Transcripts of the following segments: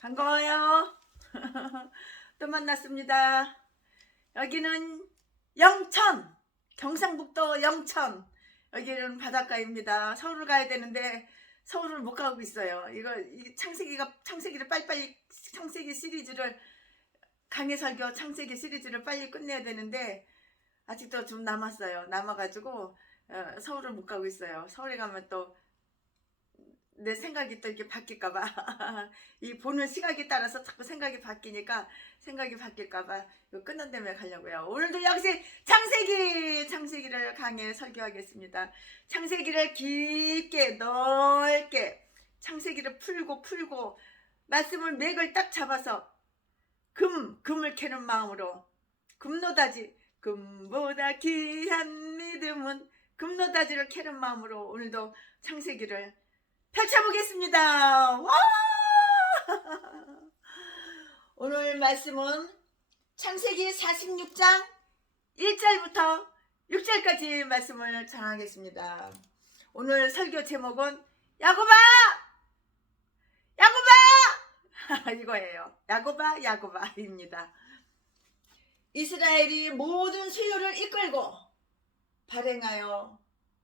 반가워요. 또 만났습니다. 여기는 영천, 경상북도 영천. 여기는 바닷가입니다. 서울을 가야 되는데 서울을 못 가고 있어요. 이 창세기를 빨리빨리 창세기 시리즈를 강해설교 창세기 시리즈를 빨리 끝내야 되는데 아직도 좀 남았어요. 남아가지고 서울을 못 가고 있어요. 서울에 가면 또 내 생각이 또 이렇게 바뀔까봐 이 보는 시각에 따라서 자꾸 생각이 바뀌니까 생각이 바뀔까봐 끝난 다음에 가려고요. 오늘도 역시 창세기를 강해 설교하겠습니다. 창세기를 깊게 넓게 창세기를 풀고 말씀을 맥을 딱 잡아서 금을 캐는 마음으로 금노다지 금보다 귀한 믿음은 금노다지를 캐는 마음으로 오늘도 창세기를 펼쳐보겠습니다. 와! 오늘 말씀은 창세기 46장 1절부터 6절까지 말씀을 전하겠습니다. 오늘 설교 제목은 야곱아! 이거예요. 야곱아입니다. 이스라엘이 모든 수요를 이끌고 발행하여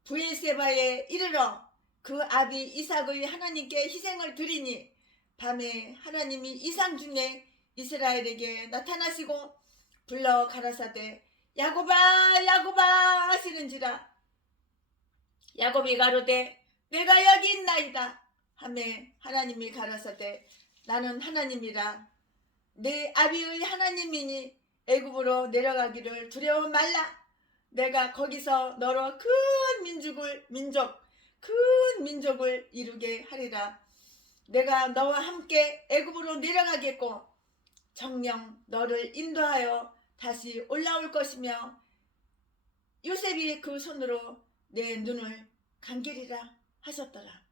브엘세바에 이르러 그 아비 이삭의 하나님께 희생을 드리니 밤에 하나님이 이상 중에 이스라엘에게 나타나시고 불러 가라사대 야곱아 하시는지라. 야곱이 가로되 내가 여기 있나이다 하매 하나님이 가라사대 나는 하나님이라. 내 아비의 하나님이니 애굽으로 내려가기를 두려워 말라. 내가 거기서 너로 큰 민족을 이루게 하리라. 내가 너와 함께 애굽으로 내려가겠고 정령 너를 인도하여 다시 올라올 것이며 요셉이 그 손으로 내 눈을 감기리라 하셨더라.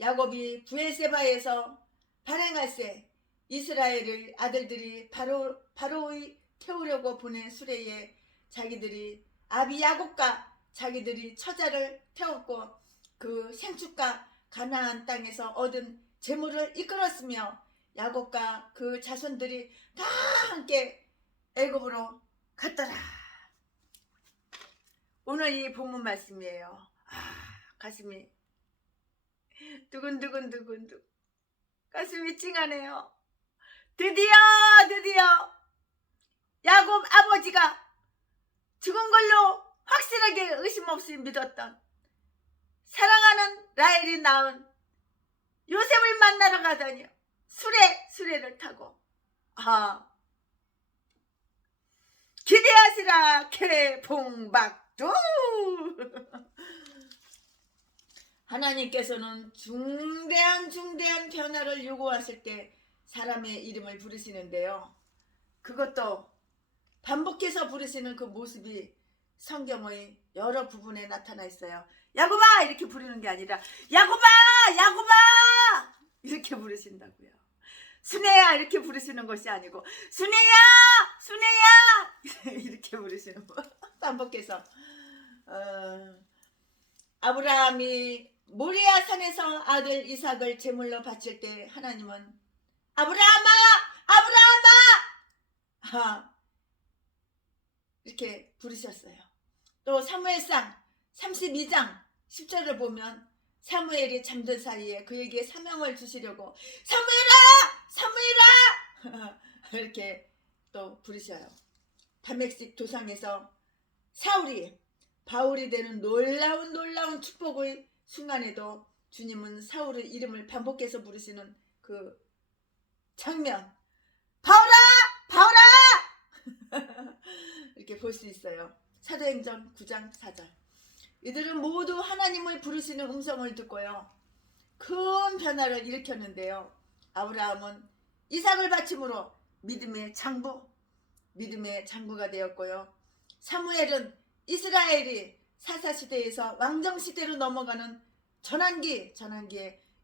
야곱이 브엘세바에서 발행할세 이스라엘의 아들들이 바로의 태우려고 보낸 수레에 자기들이 아비 야곱과 자기들이 처자를 태웠고 그 생축과 가나안 땅에서 얻은 재물을 이끌었으며 야곱과 그 자손들이 다 함께 애굽으로 갔더라. 오늘 이 본문 말씀이에요. 가슴이 두근두근 가슴이 찡하네요. 드디어 야곱 아버지가 죽은 걸로 확실하게 의심 없이 믿었던 사랑하는 라헬이 낳은 요셉을 만나러 가더니 수레를 타고 기대하시라 개봉박두. 하나님께서는 중대한 변화를 요구하실 때 사람의 이름을 부르시는데요. 그것도 반복해서 부르시는 그 모습이 성경의 여러 부분에 나타나 있어요. 야곱아 이렇게 부르는 게 아니라 야곱아 이렇게 부르신다고요. 순애야 이렇게 부르시는 것이 아니고 순애야 이렇게 부르시는 거. 반복해서 아브라함이 모리아 산에서 아들 이삭을 제물로 바칠 때 하나님은 아브라함아 이렇게 부르셨어요. 또 사무엘상 32장 10절을 보면 사무엘이 잠든 사이에 그에게 사명을 주시려고 사무엘아 이렇게 또 부르셔요. 다메섹 도상에서 사울이 바울이 되는 놀라운 축복의 순간에도 주님은 사울의 이름을 반복해서 부르시는 그 장면, 바울아 이렇게 볼 수 있어요. 사도행전 9장 4절. 이들은 모두 하나님을 부르시는 음성을 듣고요, 큰 변화를 일으켰는데요. 아브라함은 이삭을 바침으로 믿음의 장부가 되었고요. 사무엘은 이스라엘이 사사시대에서 왕정시대로 넘어가는 전환기에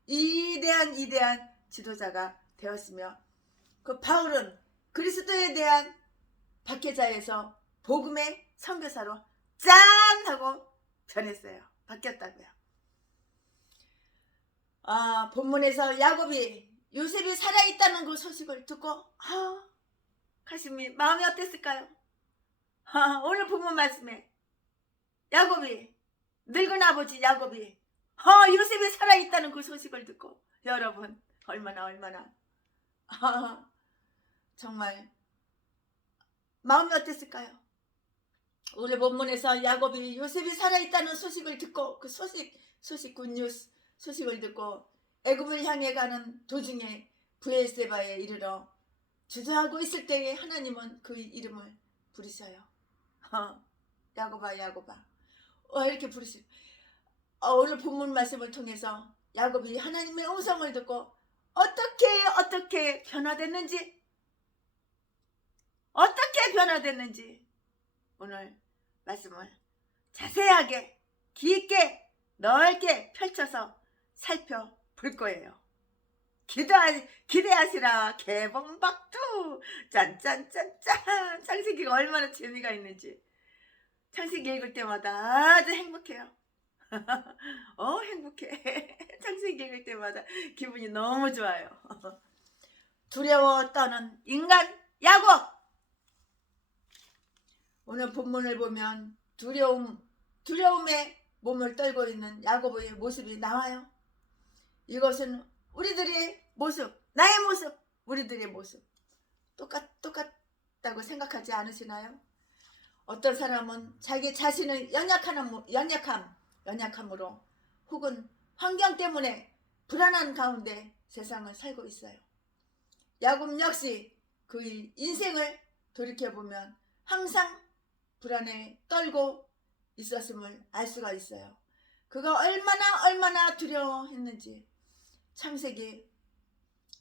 위대한 지도자가 되었으며, 그 바울은 그리스도에 대한 박해자에서 복음의 선교사로 짠 하고 변했어요. 바뀌었다고요. 본문에서 야곱이 요셉이 살아있다는 그 소식을 듣고 가슴이 마음이 어땠을까요? 오늘 본문 말씀에 야곱이, 늙은 아버지 야곱이 요셉이 살아있다는 그 소식을 듣고 여러분 얼마나 정말 마음이 어땠을까요? 오늘 본문에서 야곱이 요셉이 살아있다는 소식을 듣고 그 소식 굿뉴스 소식을 듣고 애굽을 향해 가는 도중에 브엘세바에 이르러 주저하고 있을 때에 하나님은 그 이름을 부르셔요. 야곱아 야곱아 이렇게 부르시죠. 오늘 본문 말씀을 통해서 야곱이 하나님의 음성을 듣고 어떻게 변화됐는지 오늘 말씀을 자세하게 깊게 넓게 펼쳐서 살펴볼 거예요. 기대하시라. 개봉박두 짠짠짠짠. 창세기가 얼마나 재미가 있는지 창세기 읽을 때마다 아주 행복해요. 행복해. 창세기 읽을 때마다 기분이 너무 좋아요. 두려워 떠는 인간 야곱. 오늘 본문을 보면 두려움에 몸을 떨고 있는 야곱의 모습이 나와요. 이것은 우리들의 모습, 나의 모습, 우리들의 모습 똑같다고 생각하지 않으시나요? 어떤 사람은 자기 자신의 연약함으로 혹은 환경 때문에 불안한 가운데 세상을 살고 있어요. 야곱 역시 그의 인생을 돌이켜보면 항상 불안에 떨고 있었음을 알 수가 있어요. 그가 얼마나 두려워했는지 창세기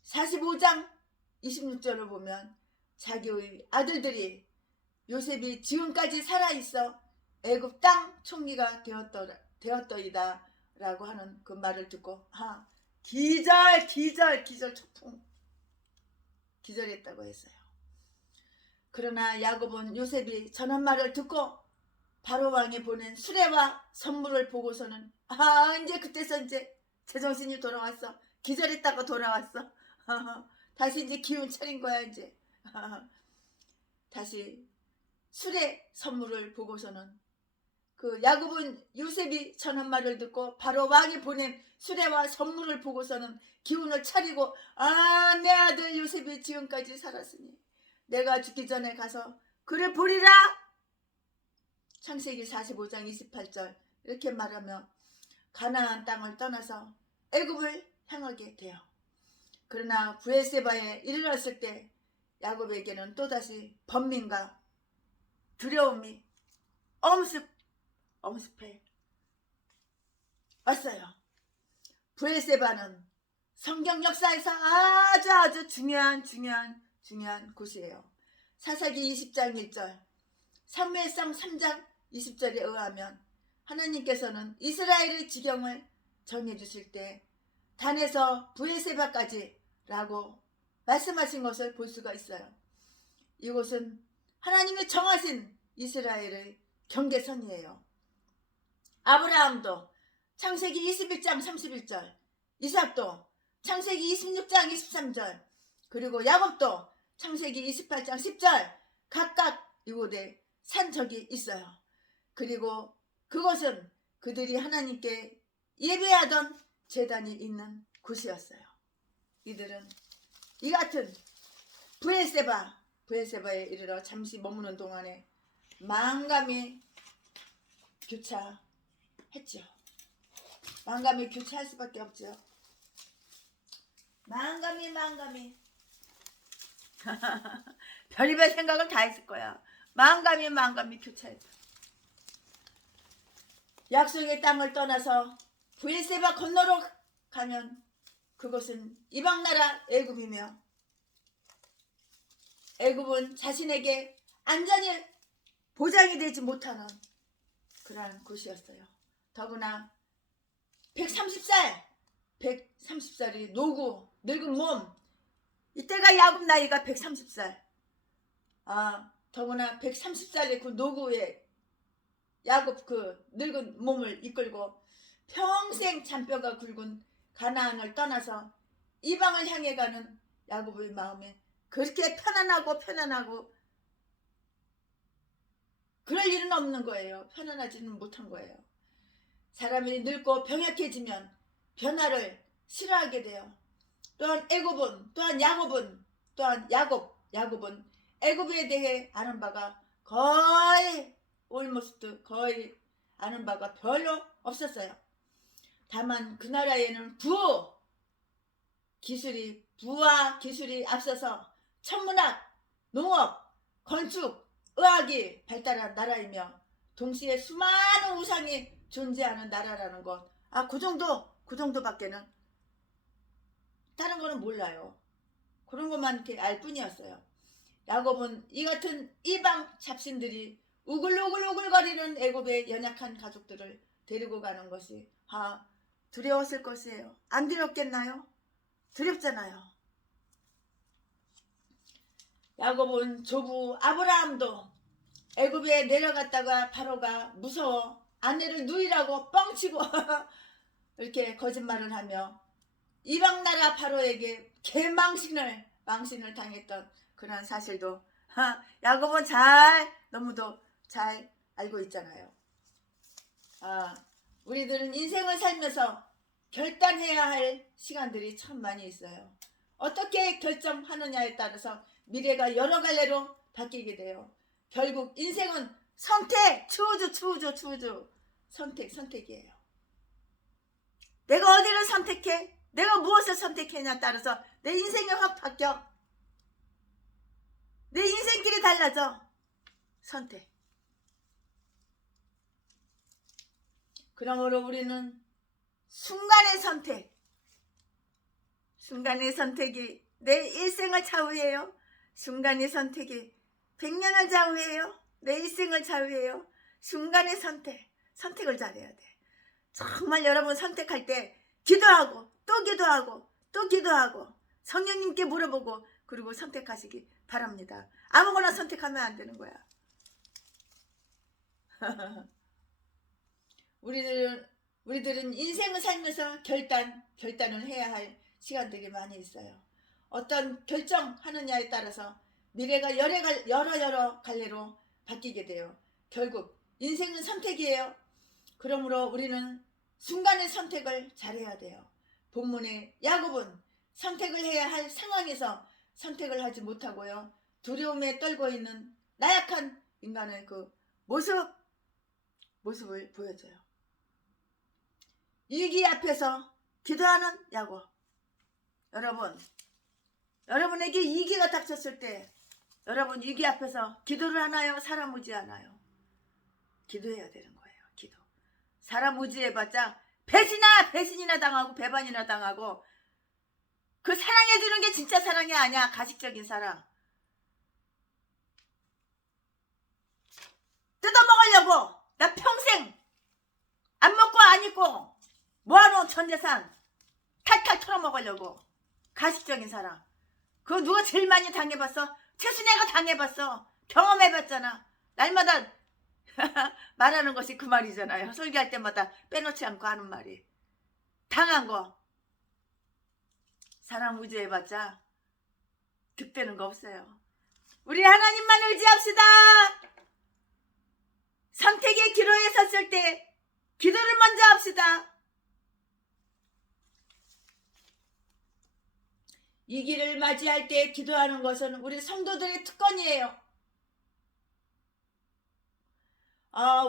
45장 26절을 보면 자기의 아들들이 요셉이 지금까지 살아있어 애굽 땅 총리가 되었더이다 라고 하는 그 말을 듣고 기절 초풍 기절했다고 했어요. 그러나 야곱은 요셉이 전한 말을 듣고 바로 왕이 보낸 수레와 선물을 보고서는 이제 그때서 이제 제정신이 돌아왔어. 기절했다가 돌아왔어. 다시 이제 기운 차린 거야 이제. 다시 수레 선물을 보고서는 그 야곱은 요셉이 전한 말을 듣고 바로 왕이 보낸 수레와 선물을 보고서는 기운을 차리고 내 아들 요셉이 지금까지 살았으니 내가 죽기 전에 가서 그를 보리라. 창세기 45장 28절 이렇게 말하며 가나안 땅을 떠나서 애굽을 향하게 돼요. 그러나 브엘세바에 이르렀을 때 야곱에게는 또다시 번민과 두려움이 엄습해 왔어요. 브엘세바는 성경 역사에서 아주 중요한 곳이에요. 사사기 20장 1절, 사무엘상 3장 20절에 의하면 하나님께서는 이스라엘의 지경을 정해주실 때 단에서 브엘세바까지 라고 말씀하신 것을 볼 수가 있어요. 이곳은 하나님이 정하신 이스라엘의 경계선이에요. 아브라함도 창세기 21장 31절, 이삭도 창세기 26장 23절, 그리고 야곱도 창세기 28장 10절 각각 이곳에 산 적이 있어요. 그리고 그것은 그들이 하나님께 예배하던 제단이 있는 곳이었어요. 이들은 이 같은 브엘세바에 이르러 잠시 머무는 동안에 망감이 교차했죠. 망감이 교차할 수밖에 없죠. 망감이 별의별 생각을 다 했을 거야. 망감이 교차했죠. 약속의 땅을 떠나서 브엘세바 건너로 가면 그것은 이방나라 애굽이며 애굽은 자신에게 안전이 보장이 되지 못하는 그러한 곳이었어요. 더구나 130살이 노구 늙은 몸, 이때가 야곱 나이가 130살. 더구나 130살의 그 노구에 야곱 그 늙은 몸을 이끌고 평생 잔뼈가 굵은 가나안을 떠나서 이방을 향해 가는 야곱의 마음에 그렇게 편안하고 그럴 일은 없는 거예요. 편안하지는 못한 거예요. 사람이 늙고 병약해지면 변화를 싫어하게 돼요. 또한 애굽은 야곱은 애굽에 대해 아는 바가 거의 거의 아는 바가 별로 없었어요. 다만 그 나라에는 부와 기술이 앞서서 천문학, 농업, 건축, 의학이 발달한 나라이며 동시에 수많은 우상이 존재하는 나라라는 것. 그 정도밖에는 다른 거는 몰라요. 그런 것만 이렇게 알 뿐이었어요. 야곱은 이 같은 이방 잡신들이 우글우글거리는 애굽의 연약한 가족들을 데리고 가는 것이 두려웠을 것이에요. 안 두렵겠나요? 두렵잖아요. 야곱은 조부 아브라함도 애굽에 내려갔다가 파로가 무서워 아내를 누이라고 뻥치고 이렇게 거짓말을 하며 이방 나라 파로에게 망신을 당했던 그런 사실도 야곱은 너무도 잘 알고 있잖아요. 우리들은 인생을 살면서 결단해야 할 시간들이 참 많이 있어요. 어떻게 결정하느냐에 따라서 미래가 여러 갈래로 바뀌게 돼요. 결국 인생은 선택, 추주 선택이에요. 내가 어디를 선택해? 내가 무엇을 선택했냐에 따라서 내 인생이 확 바뀌어. 내 인생길이 달라져. 선택. 그러므로 우리는 순간의 선택이 내 일생을 좌우해요. 순간의 선택이 100년을 좌우해요. 내 일생을 좌우해요. 순간의 선택을 잘해야 돼. 정말 여러분 선택할 때 기도하고 또 기도하고 성령님께 물어보고 그리고 선택하시기 바랍니다. 아무거나 선택하면 안 되는 거야. 우리들은 인생을 살면서 결단을 해야 할 시간들이 많이 있어요. 어떤 결정하느냐에 따라서 미래가 여러 갈래로 바뀌게 돼요. 결국 인생은 선택이에요. 그러므로 우리는 순간의 선택을 잘해야 돼요. 본문의 야곱은 선택을 해야 할 상황에서 선택을 하지 못하고요. 두려움에 떨고 있는 나약한 인간의 그 모습을 보여줘요. 위기 앞에서 기도하는 야곱. 여러분에게 위기가 닥쳤을 때 여러분 위기 앞에서 기도를 하나요? 사람 의지하나요? 기도해야 되는 거예요. 기도. 사람 의지해봤자 배신이나 당하고 배반이나 당하고 그 사랑해주는 게 진짜 사랑이 아니야. 가식적인 사랑. 뜯어먹으려고 나 평생 안 먹고 안 입고 모아놓은 전재산 탈탈 털어먹으려고 가식적인 사랑. 그거 누가 제일 많이 당해봤어? 최순애가 당해봤어. 경험해봤잖아. 날마다 말하는 것이 그 말이잖아요. 설교할 때마다 빼놓지 않고 하는 말이. 당한 거. 사람 의지해봤자 득되는 거 없어요. 우리 하나님만 의지합시다. 선택의 기로에 섰을 때 기도를 먼저 합시다. 이 길을 맞이할 때 기도하는 것은 우리 성도들의 특권이에요.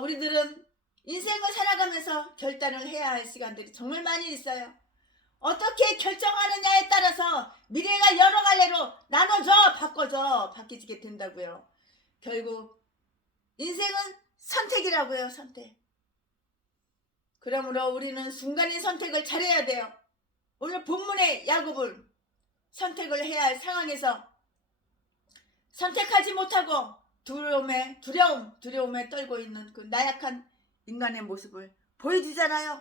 우리들은 인생을 살아가면서 결단을 해야 할 시간들이 정말 많이 있어요. 어떻게 결정하느냐에 따라서 미래가 여러 갈래로 바뀌게 된다고요. 결국 인생은 선택이라고요. 선택. 그러므로 우리는 순간의 선택을 잘해야 돼요. 오늘 본문의 야곱은 선택을 해야 할 상황에서 선택하지 못하고 두려움에 떨고 있는 그 나약한 인간의 모습을 보여주잖아요.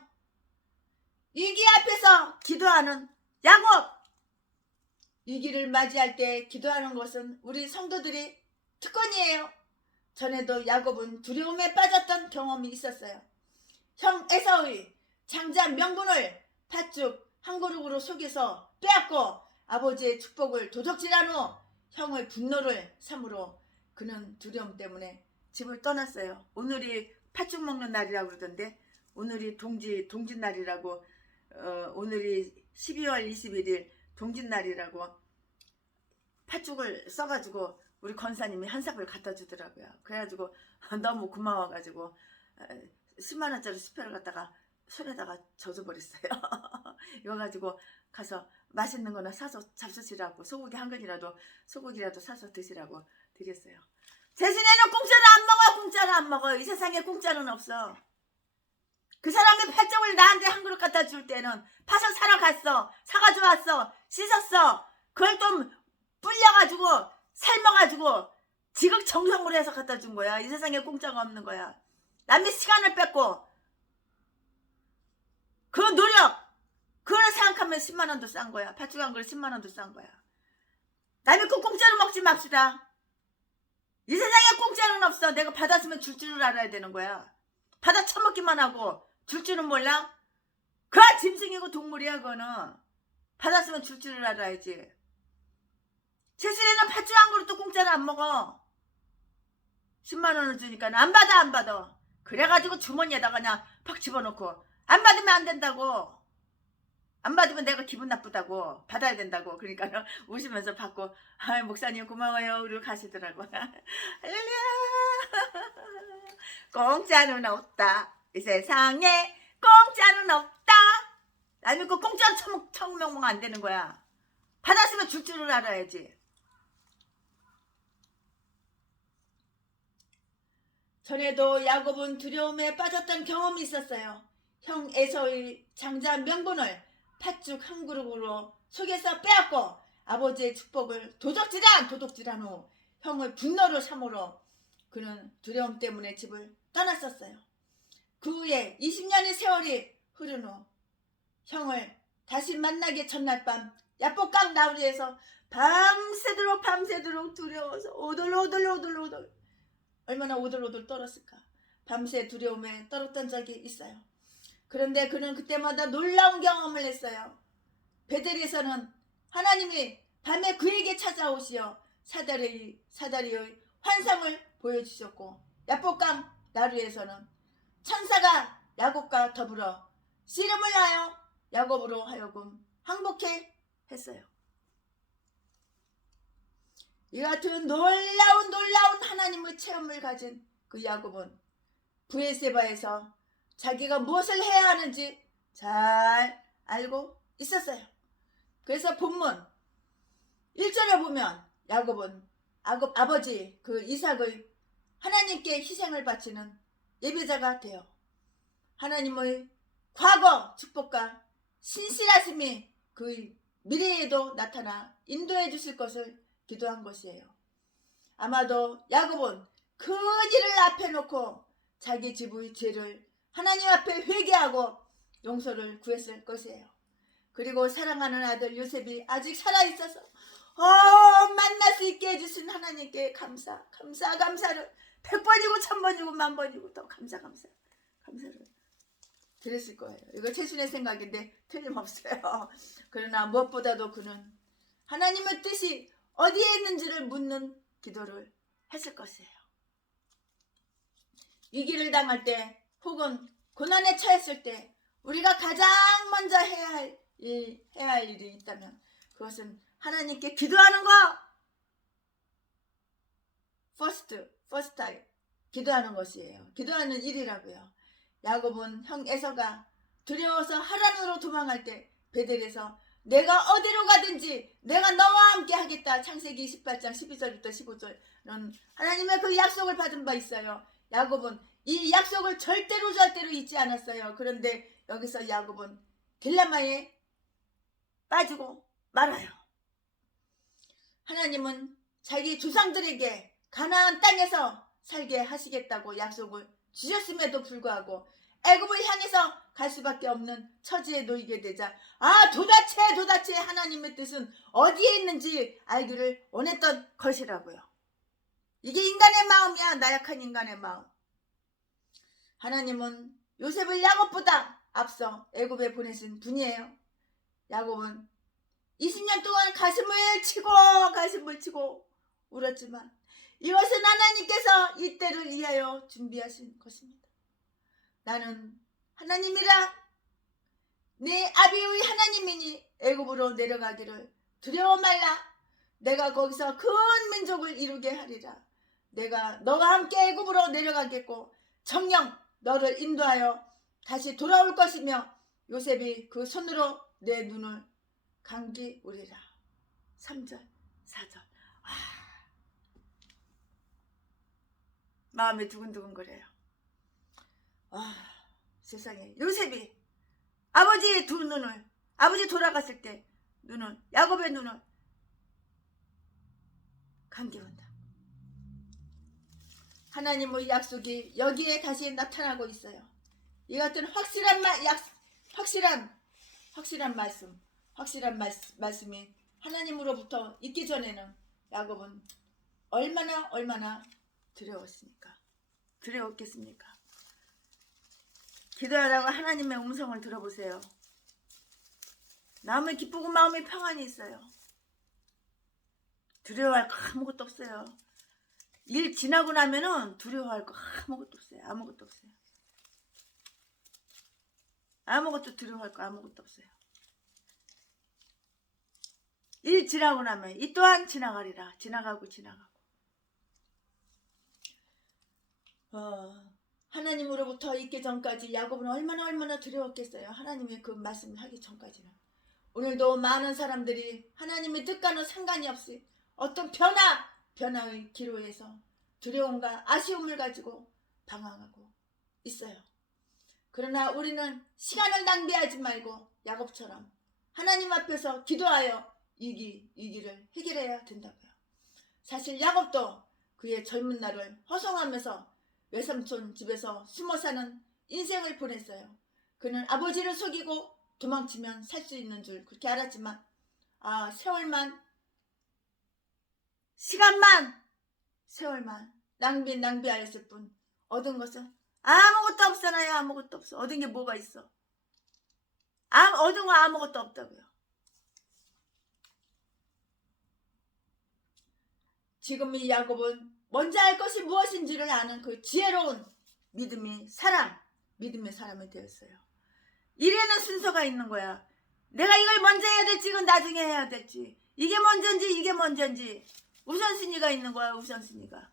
위기 앞에서 기도하는 야곱. 위기를 맞이할 때 기도하는 것은 우리 성도들이 특권이에요. 전에도 야곱은 두려움에 빠졌던 경험이 있었어요. 형 에사우의 장자 명분을 팥죽 한 그릇으로 속여서 빼앗고 아버지의 축복을 도적질한 후 형의 분노를 삼으로 그는 두려움 때문에 집을 떠났어요. 오늘이 팥죽 먹는 날이라고 그러던데 오늘이 동짓날이라고 오늘이 12월 21일 동짓날이라고 팥죽을 써가지고 우리 권사님이 한 삽을 갖다 주더라고요. 그래가지고 너무 고마워가지고 10만원짜리 수표를 갖다가 손에다가 젖어버렸어요. 이거 가지고 가서 맛있는 거나 사서 잡수시라고 소고기 한 근이라도 소고기라도 사서 드시라고 드렸어요. 대신에는 공짜로 안 먹어. 공짜로 안 먹어. 이 세상에 공짜는 없어. 그 사람이 팥죽을 나한테 한 그릇 갖다 줄 때는 팥을 사러 갔어. 사가지고 왔어. 씻었어. 그걸 좀 불려가지고 삶아가지고 지극정성으로 해서 갖다 준 거야. 이 세상에 공짜가 없는 거야. 남의 시간을 뺏고 그 노력 그걸 생각하면 10만원도 싼 거야. 팥죽 한 그릇 10만원도 싼 거야. 남의 거 공짜로 먹지 맙시다. 이 세상에 공짜는 없어. 내가 받았으면 줄 줄을 알아야 되는 거야. 받아 처먹기만 하고 줄 줄은 몰라? 그거 짐승이고 동물이야. 그거는 받았으면 줄 줄을 알아야지. 세술에는 팥죽 한 그릇도 공짜로 안 먹어. 10만원을 주니까 안 받아. 그래가지고 주머니에다가 그냥 팍 집어넣고 안 받으면 안 된다고. 안 받으면 내가 기분 나쁘다고. 받아야 된다고. 그러니까 웃으면서 받고 목사님 고마워요. 그리고 가시더라고. 할렐루야. 공짜는 없다. 이 세상에 공짜는 없다. 아니 그 공짜로 처먹으면 안 되는 거야. 받았으면 줄 줄을 알아야지. 전에도 야곱은 두려움에 빠졌던 경험이 있었어요. 형 에서의 장자 명분을 팥죽 한 그릇으로 속에서 빼앗고 아버지의 축복을 도둑질한 후 형의 분노를 삼으로 그는 두려움 때문에 집을 떠났었어요. 그 후에 20년의 세월이 흐른 후 형을 다시 만나기 전날 밤 야복강 나루에서 밤새도록 두려워서 오돌오돌 얼마나 오돌오돌 떨었을까. 밤새 두려움에 떨었던 적이 있어요. 그런데 그는 그때마다 놀라운 경험을 했어요. 베델에서는 하나님이 밤에 그에게 찾아오시어 사다리의 환상을 보여주셨고 야복강 나루에서는 천사가 야곱과 더불어 씨름을 하여 야곱으로 하여금 항복해 했어요. 이 같은 놀라운 하나님의 체험을 가진 그 야곱은 브에세바에서 자기가 무엇을 해야 하는지 잘 알고 있었어요. 그래서 본문 1절에 보면 야곱은 아버지 그 이삭의 하나님께 희생을 바치는 예배자가 되어 하나님의 과거 축복과 신실하심이 그 미래에도 나타나 인도해 주실 것을 기도한 것이에요. 아마도 야곱은 큰 일을 앞에 놓고 자기 집의 죄를 하나님 앞에 회개하고 용서를 구했을 것이에요. 그리고 사랑하는 아들 요셉이 아직 살아있어서 만날 수 있게 해주신 하나님께 감사를 100번이고 1000번이고 10,000번이고 또 감사를 드렸을 거예요. 이거 최순의 생각인데 틀림없어요. 그러나 무엇보다도 그는 하나님의 뜻이 어디에 있는지를 묻는 기도를 했을 것이에요. 위기를 당할 때 혹은 고난에 처했을 때 우리가 가장 먼저 해야 할 일이 있다면 그것은 하나님께 기도하는 거. first time 기도하는 것이에요. 기도하는 일이라고요. 야곱은 형 에서가 두려워서 하란으로 도망할 때 베델에서 내가 어디로 가든지 내가 너와 함께 하겠다. 창세기 28장 12절부터 15절은 하나님의 그 약속을 받은 바 있어요. 야곱은 이 약속을 절대로 잊지 않았어요. 그런데 여기서 야곱은 딜레마에 빠지고 말아요. 하나님은 자기 조상들에게 가나안 땅에서 살게 하시겠다고 약속을 주셨음에도 불구하고 애굽을 향해서 갈 수밖에 없는 처지에 놓이게 되자 도대체 하나님의 뜻은 어디에 있는지 알기를 원했던 것이라고요. 이게 인간의 마음이야. 나약한 인간의 마음. 하나님은 요셉을 야곱보다 앞서 애굽에 보내신 분이에요. 야곱은 20년 동안 가슴을 치고 울었지만 이것은 하나님께서 이때를 위하여 준비하신 것입니다. 나는 하나님이라 내 아비의 하나님이니 애굽으로 내려가기를 두려워 말라. 내가 거기서 큰 민족을 이루게 하리라. 내가 너와 함께 애굽으로 내려가겠고 정녕 너를 인도하여 다시 돌아올 것이며 요셉이 그 손으로 내 눈을 감기우리라. 3절 4절. 마음이 두근두근거려요. 세상에 요셉이 아버지의 두 눈을, 아버지 돌아갔을 때 눈을, 야곱의 눈을 감겨온다. 하나님의 약속이 여기에 다시 나타나고 있어요. 이 같은 확실한 말씀이 하나님으로부터 있기 전에는 야곱은 얼마나 두려웠겠습니까? 기도하다가 하나님의 음성을 들어보세요. 마음이 기쁘고 마음이 평안이 있어요. 두려워할 거 아무것도 없어요. 일 지나고 나면은 두려워할 거 아무것도 없어요. 두려워할 거 아무것도 없어요. 일 지나고 나면 이 또한 지나가리라. 지나가고 하나님으로부터 있기 전까지 야곱은 얼마나 두려웠겠어요. 하나님의 그 말씀을 하기 전까지는. 오늘도 많은 사람들이 하나님의 뜻과는 상관이 없이 어떤 변화의 기로에서 두려움과 아쉬움을 가지고 방황하고 있어요. 그러나 우리는 시간을 낭비하지 말고 야곱처럼 하나님 앞에서 기도하여 위기를 해결해야 된다고요. 사실 야곱도 그의 젊은 날을 허송하면서 외삼촌 집에서 숨어 사는 인생을 보냈어요. 그는 아버지를 속이고 도망치면 살 수 있는 줄 그렇게 알았지만 세월만 낭비하였을 뿐 얻은 것은 아무것도 없잖아요. 아무것도 없어. 얻은 게 뭐가 있어? 얻은 거 아무것도 없다고요. 지금 이 야곱은 먼저 할 것이 무엇인지를 아는 그 지혜로운 믿음의 사람이 되었어요. 일에는 순서가 있는 거야. 내가 이걸 먼저 해야 될지 이건 나중에 해야 될지, 이게 먼저인지 우선순위가 있는 거야. 우선순위가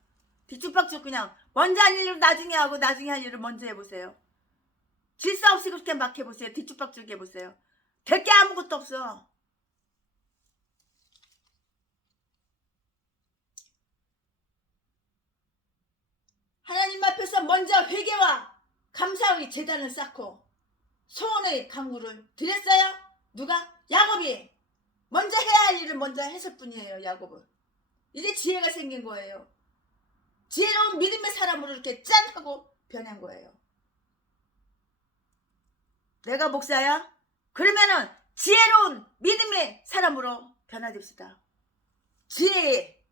뒤죽박죽 그냥 먼저 할 일을 나중에 하고 나중에 할 일을 먼저 해보세요. 질서 없이 그렇게 막 해보세요. 뒤죽박죽 해보세요. 될 게 아무것도 없어. 하나님 앞에서 먼저 회개와 감사의 제단을 쌓고 소원의 강구를 드렸어요. 누가? 야곱이 먼저 해야 할 일을 먼저 했을 뿐이에요. 야곱은 이제 지혜가 생긴 거예요. 지혜로운 믿음의 사람으로 이렇게 짠 하고 변한 거예요. 내가 목사야? 그러면은 지혜로운 믿음의 사람으로 변화됩시다. 지혜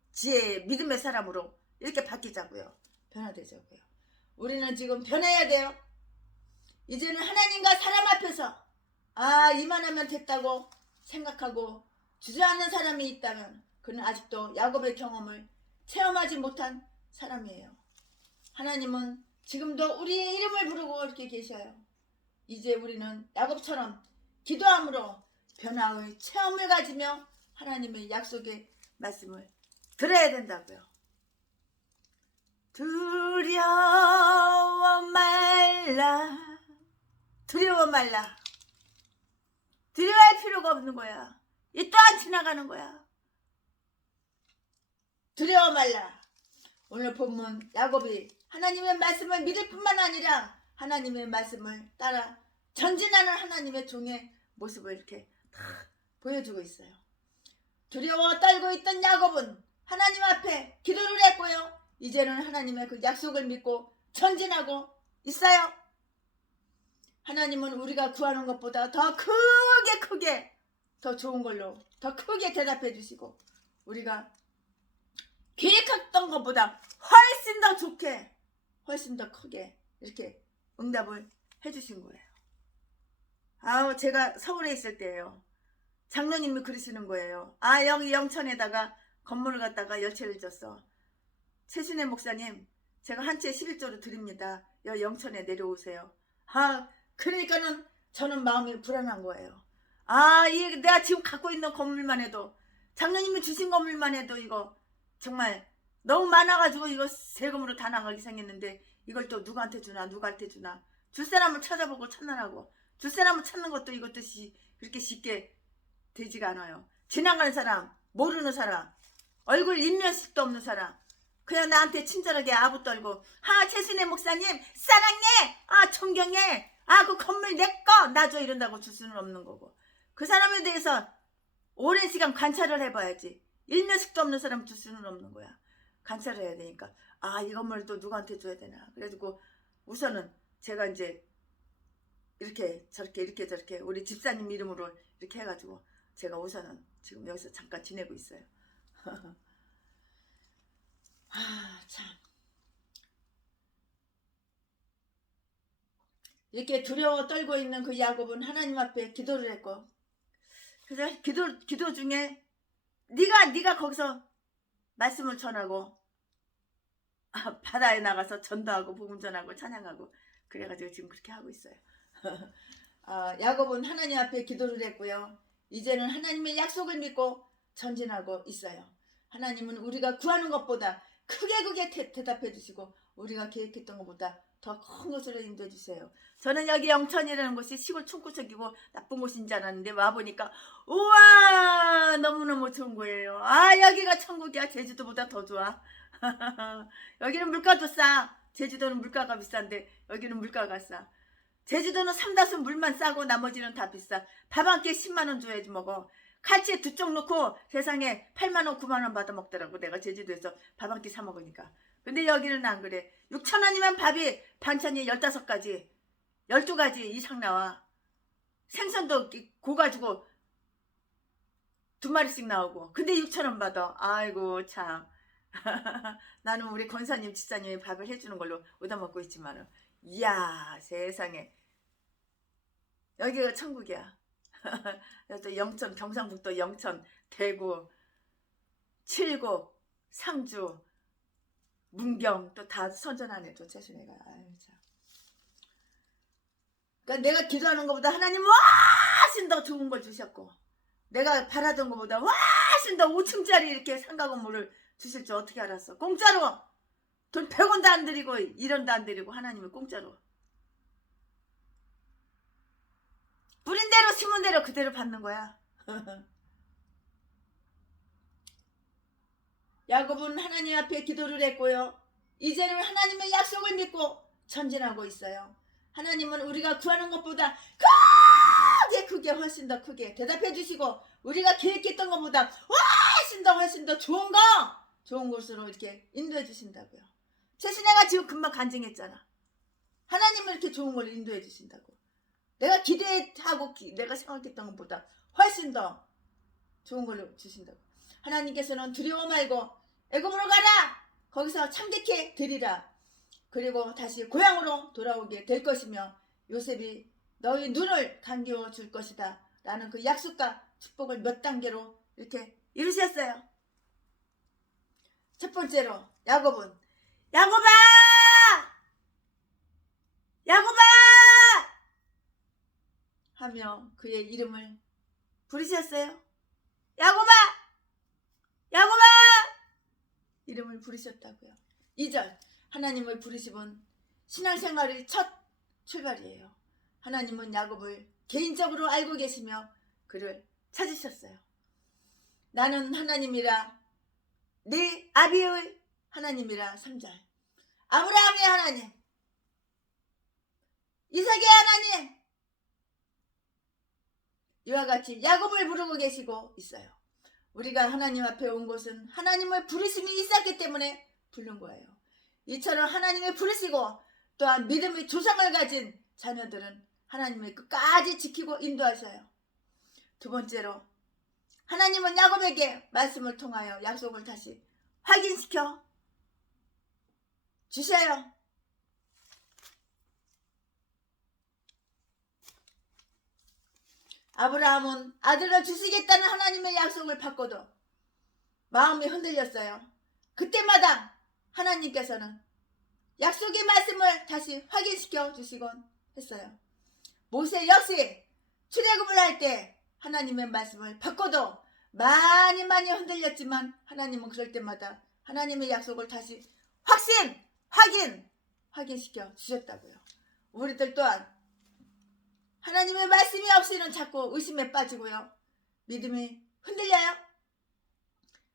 믿음의 사람으로 이렇게 바뀌자고요. 변화되자고요. 우리는 지금 변해야 돼요. 이제는 하나님과 사람 앞에서 이만하면 됐다고 생각하고 주저앉는 사람이 있다면 그는 아직도 야곱의 경험을 체험하지 못한 사람이에요. 하나님은 지금도 우리의 이름을 부르고 이렇게 계셔요. 이제 우리는 야곱처럼 기도함으로 변화의 체험을 가지며 하나님의 약속의 말씀을 들어야 된다고요. 두려워 말라. 두려워할 필요가 없는 거야. 이 또한 지나가는 거야. 두려워 말라. 오늘 본문 야곱이 하나님의 말씀을 믿을 뿐만 아니라 하나님의 말씀을 따라 전진하는 하나님의 종의 모습을 이렇게 다 보여주고 있어요. 두려워 떨고 있던 야곱은 하나님 앞에 기도를 했고요. 이제는 하나님의 그 약속을 믿고 전진하고 있어요. 하나님은 우리가 구하는 것보다 더 크게 더 좋은 걸로 더 크게 대답해 주시고 우리가 계획했던 것보다 훨씬 더 좋게 훨씬 더 크게 이렇게 응답을 해주신 거예요. 제가 서울에 있을 때예요. 장로님이 그러시는 거예요. 아, 여기 영천에다가 건물을 갖다가 열채를 줬어. 최순애 목사님, 제가 한 채 11조로 드립니다. 여기 영천에 내려오세요. 아, 그러니까는 저는 마음이 불안한 거예요. 아, 이 내가 지금 갖고 있는 건물만 해도, 장로님이 주신 건물만 해도 이거 정말 너무 많아가지고 이거 세금으로 다 나가게 생겼는데, 이걸 또 누구한테 주나 누구한테 주나, 줄 사람을 찾아보고 찾느라고, 줄 사람을 찾는 것도 이것도 그렇게 쉽게 되지가 않아요. 지나가는 사람, 모르는 사람, 얼굴 인면식도 없는 사람, 그냥 나한테 친절하게 아부 떨고, 아, 최순애 목사님 사랑해, 아, 존경해, 아, 그 건물 내꺼 놔줘 이런다고 줄 수는 없는 거고, 그 사람에 대해서 오랜 시간 관찰을 해봐야지. 일면식도 없는 사람 줄 수는 없는 거야. 관찰을 해야 되니까, 아, 이 건물을 또 누구한테 줘야 되나. 그래가지고 우선은 제가 이제 이렇게 저렇게 이렇게 저렇게 우리 집사님 이름으로 이렇게 해가지고 제가 우선은 지금 여기서 잠깐 지내고 있어요. 아, 참. 이렇게 두려워 떨고 있는 그 야곱은 하나님 앞에 기도를 했고, 그래서 기도 중에 네가 거기서 말씀을 전하고, 아, 바다에 나가서 전도하고 복음 전하고 찬양하고, 그래가지고 지금 그렇게 하고 있어요. 아, 야곱은 하나님 앞에 기도를 했고요. 이제는 하나님의 약속을 믿고 전진하고 있어요. 하나님은 우리가 구하는 것보다 크게 대답해 주시고, 우리가 계획했던 것보다 더 큰 것으로 인도해 주세요. 저는 여기 영천이라는 곳이 시골 촌구석이고 나쁜 곳인 줄 알았는데 와보니까 우와, 너무너무 좋은 거예요. 아, 여기가 천국이야. 제주도보다 더 좋아. 여기는 물가도 싸. 제주도는 물가가 비싼데 여기는 물가가 싸. 제주도는 삼다수 물만 싸고 나머지는 다 비싸. 밥 한 끼 10만원 줘야지 먹어. 칼치에 2쪽 넣고 세상에 8만원 9만원 받아 먹더라고. 내가 제주도에서 밥 한 끼 사 먹으니까. 근데 여기는 안 그래. 6,000원이면 밥이 반찬이 15가지 12가지 이상 나와. 생선도 고가지고 2마리씩 나오고. 근데 6,000원 받아. 아이고 참. 나는 우리 권사님 집사님이 밥을 해주는 걸로 얻어먹고 있지만은, 이야 세상에 여기가 천국이야. 또 영천, 경상북도 영천, 대구, 칠곡, 상주, 문경 또 다 선전하네 또 최순애가. 아유 참. 그러니까 내가 기도하는 것보다 하나님 훨씬 더 좋은 걸 주셨고, 내가 바라던 것보다 훨씬 더 5층짜리 이렇게 상가 건물을 주실 줄 어떻게 알았어. 공짜로 돈 100원도 안 드리고 1원도 안 드리고 하나님이 공짜로 뿌린 대로 심은 대로 그대로 받는 거야. 야곱은 하나님 앞에 기도를 했고요. 이제는 하나님의 약속을 믿고 전진하고 있어요. 하나님은 우리가 구하는 것보다 크게 훨씬 더 크게 대답해 주시고, 우리가 계획했던 것보다 훨씬 더 좋은 곳으로 이렇게 인도해 주신다고요. 최신애가 지금 금방 간증했잖아. 하나님은 이렇게 좋은 걸 인도해 주신다고. 내가 기대하고 내가 생각했던 것보다 훨씬 더 좋은 걸로 주신다고. 하나님께서는 두려워 말고 애굽으로 가라. 거기서 참되게 되리라. 그리고 다시 고향으로 돌아오게 될 것이며 요셉이 너희 눈을 감겨 줄 것이다 라는 그 약속과 축복을 몇 단계로 이렇게 이루셨어요. 첫 번째로 야곱은 야곱아! 야곱아! 하며 그의 이름을 부르셨어요. 야곱아! 야곱아! 이름을 부르셨다고요. 2절 하나님을 부르시면 신앙생활의 첫 출발이에요. 하나님은 야곱을 개인적으로 알고 계시며 그를 찾으셨어요. 나는 하나님이라 네 아비의 하나님이라. 3절 아브라함의 하나님, 이삭의 하나님, 이와 같이 야곱을 부르고 계시고 있어요. 우리가 하나님 앞에 온 것은 하나님을 부르심이 있었기 때문에 부른 거예요. 이처럼 하나님을 부르시고 또한 믿음의 조상을 가진 자녀들은 하나님을 끝까지 지키고 인도하셔요. 두 번째로 하나님은 야곱에게 말씀을 통하여 약속을 다시 확인시켜 주셔요. 아브라함은 아들을 주시겠다는 하나님의 약속을 받고도 마음이 흔들렸어요. 그때마다 하나님께서는 약속의 말씀을 다시 확인시켜 주시곤 했어요. 모세 역시 출애굽을 할 때 하나님의 말씀을 받고도 많이 흔들렸지만 하나님은 그럴 때마다 하나님의 약속을 다시 확인시켜 주셨다고요. 우리들 또한 하나님의 말씀이 없이는 자꾸 의심에 빠지고요. 믿음이 흔들려요.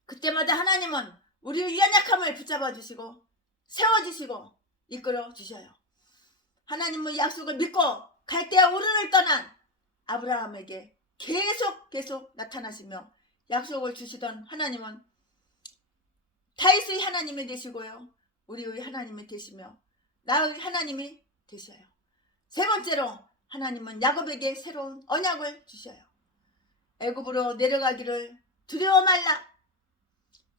그때마다 하나님은 우리의 연약함을 붙잡아 주시고 세워주시고 이끌어 주셔요. 하나님의 약속을 믿고 갈대아 우르를 떠난 아브라함에게 계속 나타나시며 약속을 주시던 하나님은 다윗의 하나님이 되시고요. 우리의 하나님이 되시며 나의 하나님이 되셔요. 세 번째로 하나님은 야곱에게 새로운 언약을 주셔요. 애굽으로 내려가기를 두려워 말라.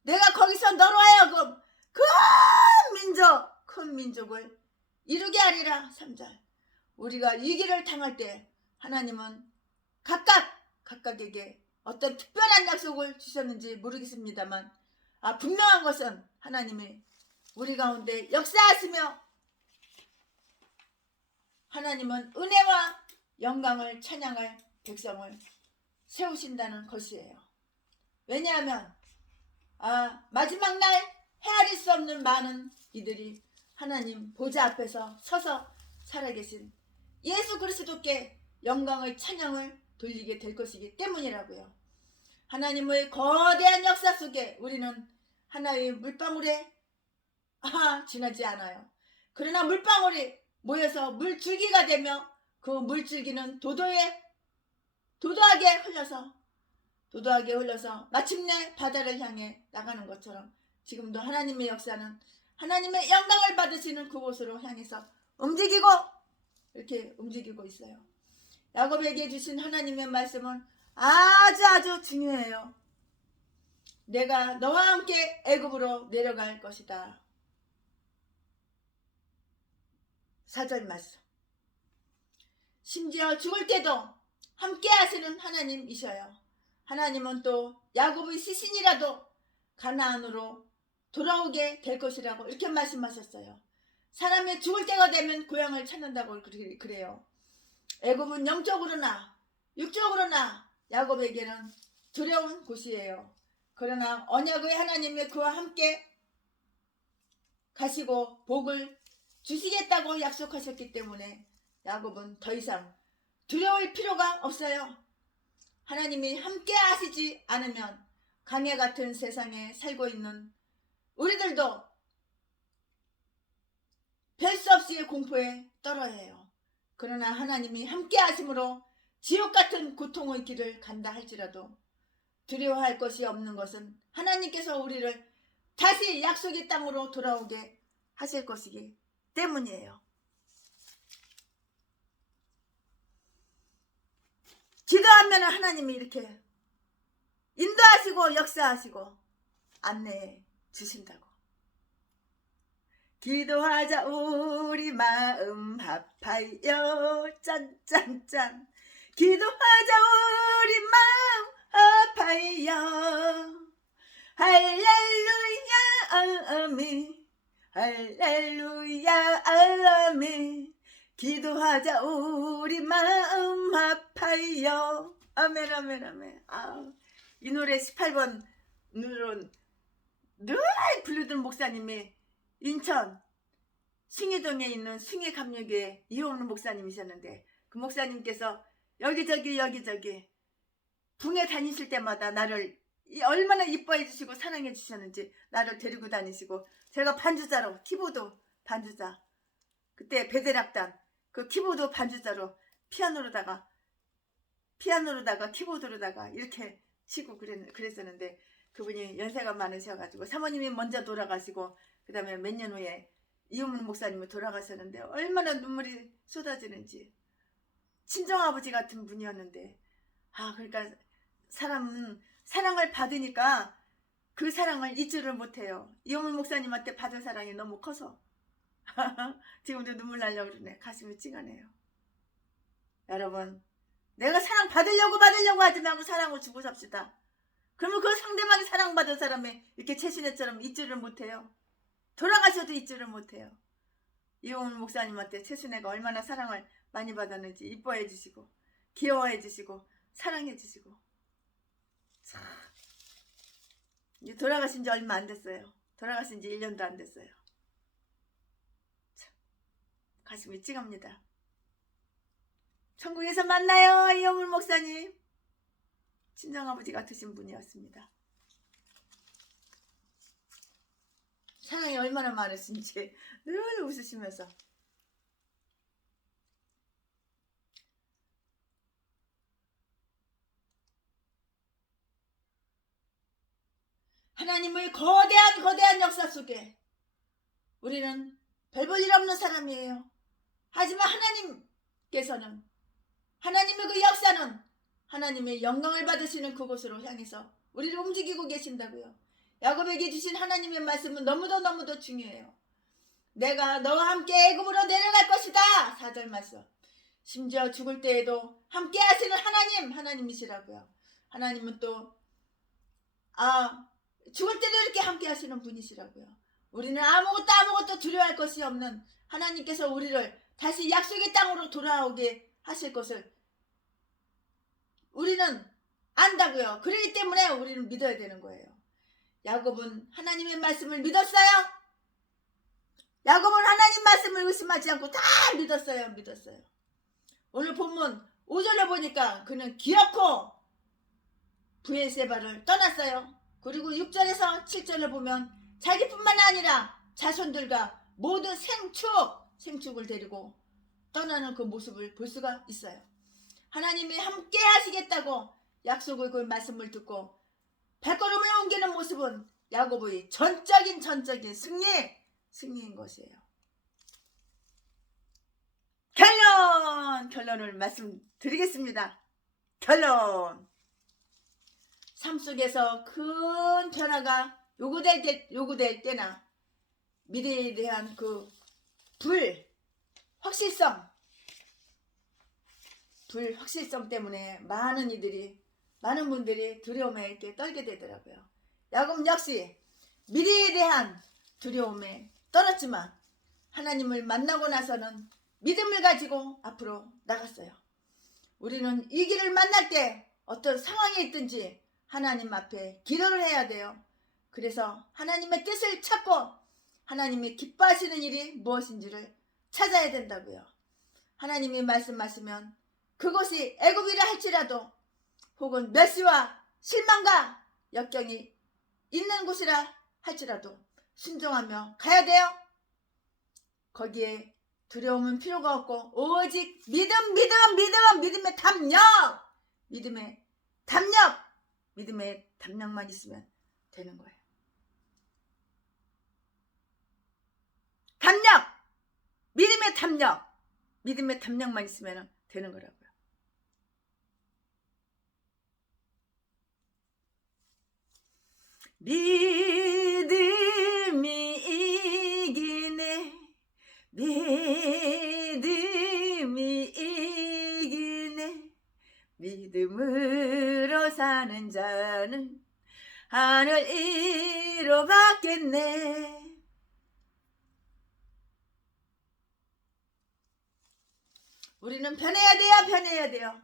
내가 거기서 너로 하여금 큰 민족을 이루게 하리라. 3절. 우리가 위기를 당할 때 하나님은 각각에게 어떤 특별한 약속을 주셨는지 모르겠습니다만 분명한 것은 하나님이 우리 가운데 역사하시며 하나님은 은혜와 영광을 찬양할 백성을 세우신다는 것이에요. 왜냐하면 마지막 날 헤아릴 수 없는 많은 이들이 하나님 보좌 앞에서 서서 살아계신 예수 그리스도께 영광을 찬양을 돌리게 될 것이기 때문이라고요. 하나님의 거대한 역사 속에 우리는 하나의 물방울에 지나지 않아요. 그러나 물방울이 모여서 물줄기가 되며 그 물줄기는 도도하게 흘러서 마침내 바다를 향해 나가는 것처럼 지금도 하나님의 역사는 하나님의 영광을 받으시는 그곳으로 향해서 이렇게 움직이고 있어요. 야곱에게 주신 하나님의 말씀은 아주 중요해요. 내가 너와 함께 애굽으로 내려갈 것이다. 4절 말씀. 심지어 죽을 때도 함께 하시는 하나님이셔요. 하나님은 또 야곱의 시신이라도 가나안으로 돌아오게 될 것이라고 이렇게 말씀하셨어요. 사람이 죽을 때가 되면 고향을 찾는다고 그래요. 애굽은 영적으로나 육적으로나 야곱에게는 두려운 곳이에요. 그러나 언약의 하나님이 그와 함께 가시고 복을 주시겠다고 약속하셨기 때문에 야곱은 더 이상 두려울 필요가 없어요. 하나님이 함께 하시지 않으면 광야 같은 세상에 살고 있는 우리들도 별 수 없이 공포에 떨어야 해요. 그러나 하나님이 함께 하심으로 지옥 같은 고통의 길을 간다 할지라도 두려워할 것이 없는 것은 하나님께서 우리를 다시 약속의 땅으로 돌아오게 하실 것이기 때문이에요. 기도하면 하나님이 이렇게 인도하시고 역사하시고 안내해 주신다고. 기도하자 우리 마음 합하여 짠짠짠. 기도하자 우리 마음 합하여 할렐루야 아멘 할렐루야 아멘. 기도하자 우리 마음 합하여 아멘 아멘 아멘. 이 노래 18번 늘 부르던 목사님이 인천 숭이동에 있는 숭이감리교회 이용훈 목사님이셨는데 그 목사님께서 여기저기 붕에 다니실 때마다 나를 얼마나 이뻐해 주시고 사랑해 주셨는지 나를 데리고 다니시고 제가 반주자로 키보드 반주자 그때 베델악단 그 키보드 반주자로 피아노로다가 키보드로다가 이렇게 치고 그랬었는데 그분이 연세가 많으셔가지고 사모님이 먼저 돌아가시고 그 다음에 몇 년 후에 이용문 목사님이 돌아가셨는데 얼마나 눈물이 쏟아지는지 친정아버지 같은 분이었는데 그러니까 사람은 사랑을 받으니까 그 사랑을 잊지를 못해요. 이용문 목사님한테 받은 사랑이 너무 커서 지금도 눈물 나려고 그러네. 가슴이 찡하네요. 여러분 내가 사랑 받으려고 하지 말고 사랑을 주고 삽시다. 그러면 그 상대방이 사랑받은 사람이 이렇게 최순애처럼 잊지를 못해요. 돌아가셔도 잊지를 못해요. 이용훈 목사님한테 최순애가 얼마나 사랑을 많이 받았는지 이뻐해 주시고 귀여워해 주시고 사랑해 주시고. 참, 이제 돌아가신 지 얼마 안 됐어요. 돌아가신 지 1년도 안 됐어요. 참, 가슴이 찡합니다. 천국에서 만나요. 이용훈 목사님. 친정아버지 같으신 분이었습니다. 사랑이 얼마나 많으신지 늘 웃으시면서. 하나님의 거대한 역사 속에 우리는 별 볼 일 없는 사람이에요. 하지만 하나님께서는, 하나님의 그 역사는 하나님의 영광을 받으시는 그곳으로 향해서 우리를 움직이고 계신다고요. 야곱에게 주신 하나님의 말씀은 너무도 중요해요. 내가 너와 함께 애굽으로 내려갈 것이다. 4절 말씀. 심지어 죽을 때에도 함께 하시는 하나님이시라고요. 하나님은 또 죽을 때도 이렇게 함께 하시는 분이시라고요. 우리는 아무것도 두려워할 것이 없는 하나님께서 우리를 다시 약속의 땅으로 돌아오게 하실 것을 우리는 안다고요. 그렇기 때문에 우리는 믿어야 되는 거예요. 야곱은 하나님의 말씀을 믿었어요. 야곱은 하나님 말씀을 의심하지 않고 다 믿었어요. 오늘 본문 5절에 보니까 그는 기어코 브에세바를 떠났어요. 그리고 6절에서 7절을 보면 자기뿐만 아니라 자손들과 모든 생축을 데리고 떠나는 그 모습을 볼 수가 있어요. 하나님이 함께 하시겠다고 약속의 그 말씀을 듣고 발걸음을 옮기는 모습은 야곱의 전적인 승리인 것이에요. 결론을 말씀드리겠습니다. 결론. 삶 속에서 큰 변화가 요구될 때나 미래에 대한 그 확실성 때문에 많은 분들이 두려움에 이렇게 떨게 되더라고요. 야곱 역시 미래에 대한 두려움에 떨었지만 하나님을 만나고 나서는 믿음을 가지고 앞으로 나갔어요. 우리는 이 길을 만날 때 어떤 상황에 있든지 하나님 앞에 기도를 해야 돼요. 그래서 하나님의 뜻을 찾고 하나님이 기뻐하시는 일이 무엇인지를 찾아야 된다고요. 하나님이 말씀하시면 그것이 애굽이라 할지라도 혹은 멸시와 실망과 역경이 있는 곳이라 할지라도 순종하며 가야 돼요. 거기에 두려움은 필요가 없고 오직 믿음의 담력만 있으면 되는 거예요. 믿음의 담력만 있으면 되는 거라고요. 믿음이 이기네. 믿음으로 사는 자는 하늘 이로 받겠네. 우리는 변해야 돼요.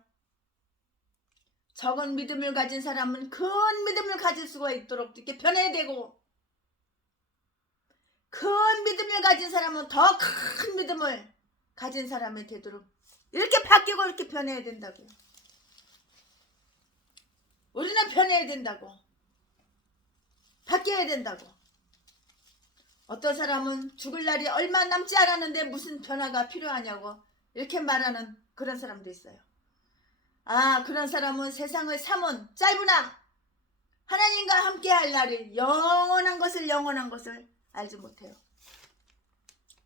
적은 믿음을 가진 사람은 큰 믿음을 가질 수가 있도록 이렇게 변해야 되고, 큰 믿음을 가진 사람은 더 큰 믿음을 가진 사람이 되도록 이렇게 바뀌고 이렇게 변해야 된다고요. 우리는 변해야 된다고, 바뀌어야 된다고. 어떤 사람은 죽을 날이 얼마 남지 않았는데 무슨 변화가 필요하냐고 이렇게 말하는 그런 사람도 있어요. 그런 사람은 세상의 삶은 짧으나 하나님과 함께 할 날이 영원한 것을 알지 못해요.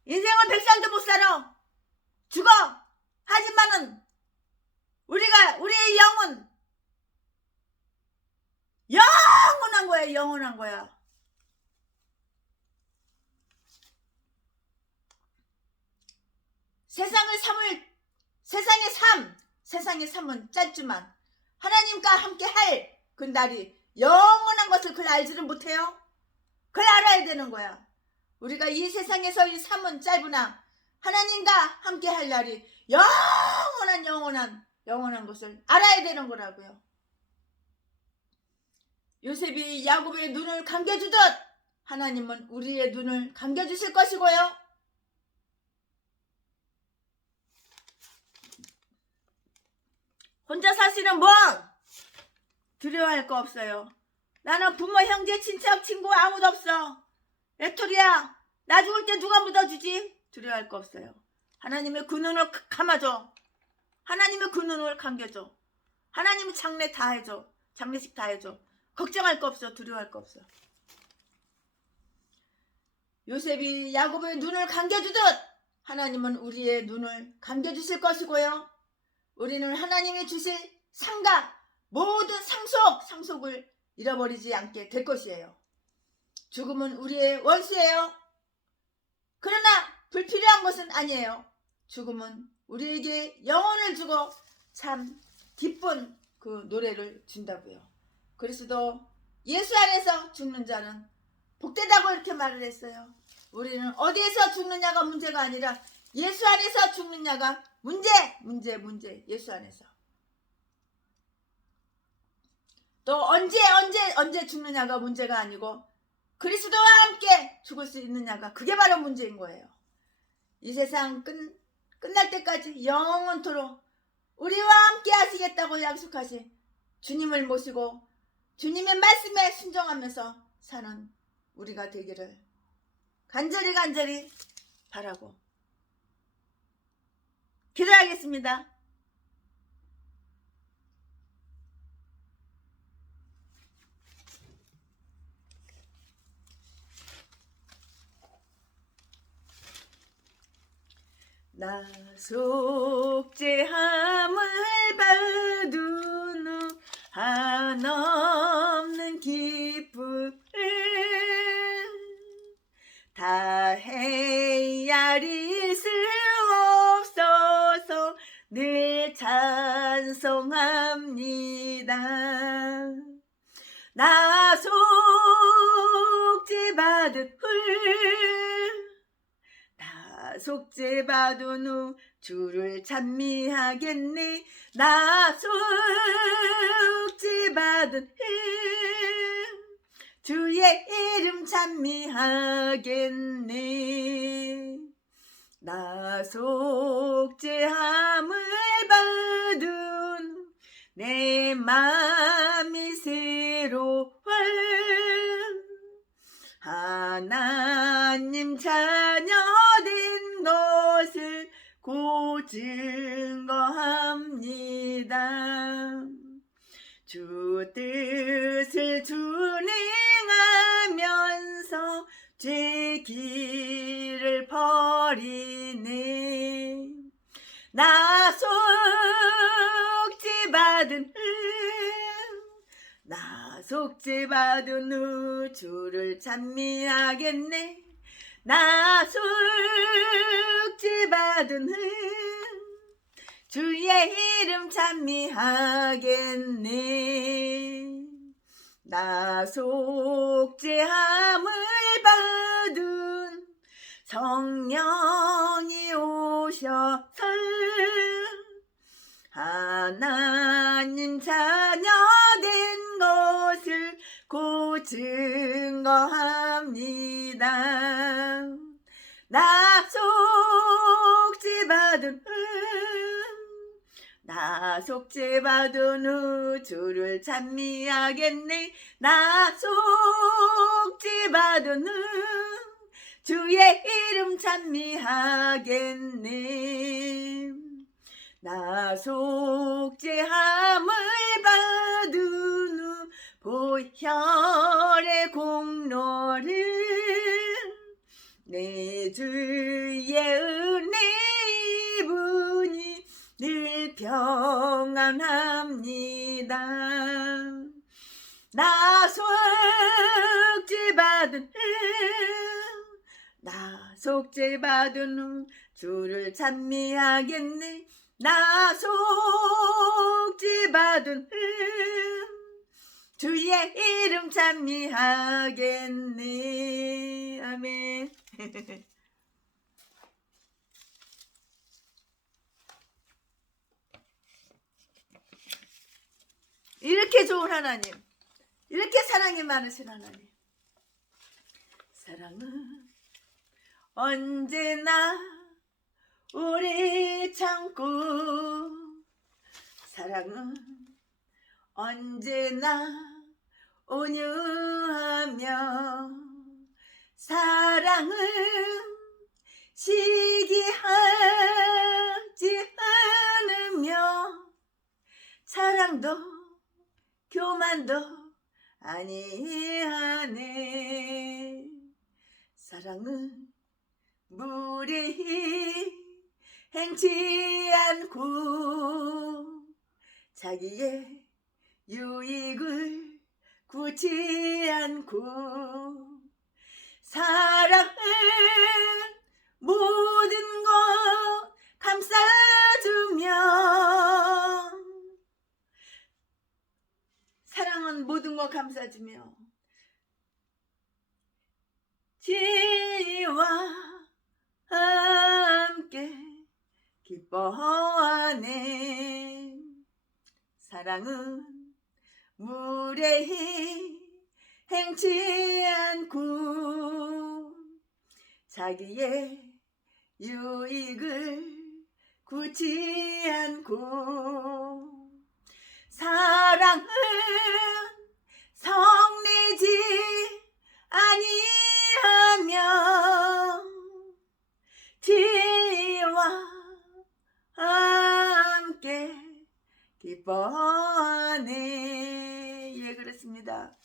인생은 100살도 못 살아. 죽어. 하지만은 우리의 영은 영원한 거야. 세상의 삶, 세상의 삶은 짧지만 하나님과 함께 할 그 날이 영원한 것을 그걸 알지를 못해요. 그걸 알아야 되는 거야. 우리가 이 세상에서 이 삶은 짧으나 하나님과 함께 할 날이 영원한 것을 알아야 되는 거라고요. 요셉이 야곱의 눈을 감겨주듯 하나님은 우리의 눈을 감겨주실 것이고요. 혼자 사시는 뭐 두려워할 거 없어요. 나는 부모, 형제, 친척, 친구 아무도 없어. 외톨이야. 나 죽을 때 누가 묻어주지? 두려워할 거 없어요. 하나님의 그 눈을 감아줘. 하나님의 그 눈을 감겨줘. 하나님은 장례 다 해줘. 장례식 다 해줘. 걱정할 거 없어. 두려워할 거 없어. 요셉이 야곱의 눈을 감겨주듯 하나님은 우리의 눈을 감겨주실 것이고요. 우리는 하나님이 주실 상가, 모든 상속을 잃어버리지 않게 될 것이에요. 죽음은 우리의 원수예요. 그러나 불필요한 것은 아니에요. 죽음은 우리에게 영혼을 주고 참 기쁜 그 노래를 준다고요. 그리스도 예수 안에서 죽는 자는 복되다고 이렇게 말을 했어요. 우리는 어디에서 죽느냐가 문제가 아니라 예수 안에서 죽느냐가 문제. 예수 안에서. 또 언제 죽느냐가 문제가 아니고 그리스도와 함께 죽을 수 있느냐가 그게 바로 문제인 거예요. 이 세상 끝날 때까지 영원토록 우리와 함께 하시겠다고 약속하신 주님을 모시고 주님의 말씀에 순종하면서 사는 우리가 되기를 간절히 바라고 기도하겠습니다. 나 속죄함을 받은 후 한없는 기쁨을 다 헤아릴 수 없어서 늘 찬송합니다. 나 속죄받은 후 속죄받은 후 주를 찬미하겠네. 나 속죄받은 후 주의 이름 찬미하겠네. 나 속죄함을 받은 내 맘이 새로워 하나님 자녀 된 것을 곧 증거합니다. 주 뜻을 준행하면서 제 길을 버리네. 나 속죄받은 후 주를 찬미하겠네. 나 속죄받은 후 주의 이름 찬미하겠네. 나 속죄함을 받은 성령이 오셔서 하나님 자녀 된 것을 곧 증거합니다. 나 속죄받은 후 주를 찬미하겠네. 나 속죄받은 후 주의 이름 찬미하겠네. 나 속죄함을 받은 후 보혈의 공로를 내 주의 은혜 입으니 늘 평안합니다. 나 속죄받은 후 주를 찬미하겠네. 나 속지 받은 주의 이름 찬미하겠네. 아멘. 이렇게 좋은 하나님, 이렇게 사랑이 많으신 하나님, 사랑은 언제나 우리 참고, 사랑은 언제나 온유하며, 사랑은 시기하지 않으며, 사랑도 교만도 아니하네. 사랑은 무례히 행치 않고, 자기의 유익을 구치 않고, 사랑은 모든 것 감싸주며, 사랑은 모든 것 감싸주며 지와 함께 기뻐하네. 사랑은 무례히 행치 않고, 자기의 유익을 구치 않고, 사랑은 성내지 아니하며 지와 함께 기뻐하네. 예, 그렇습니다.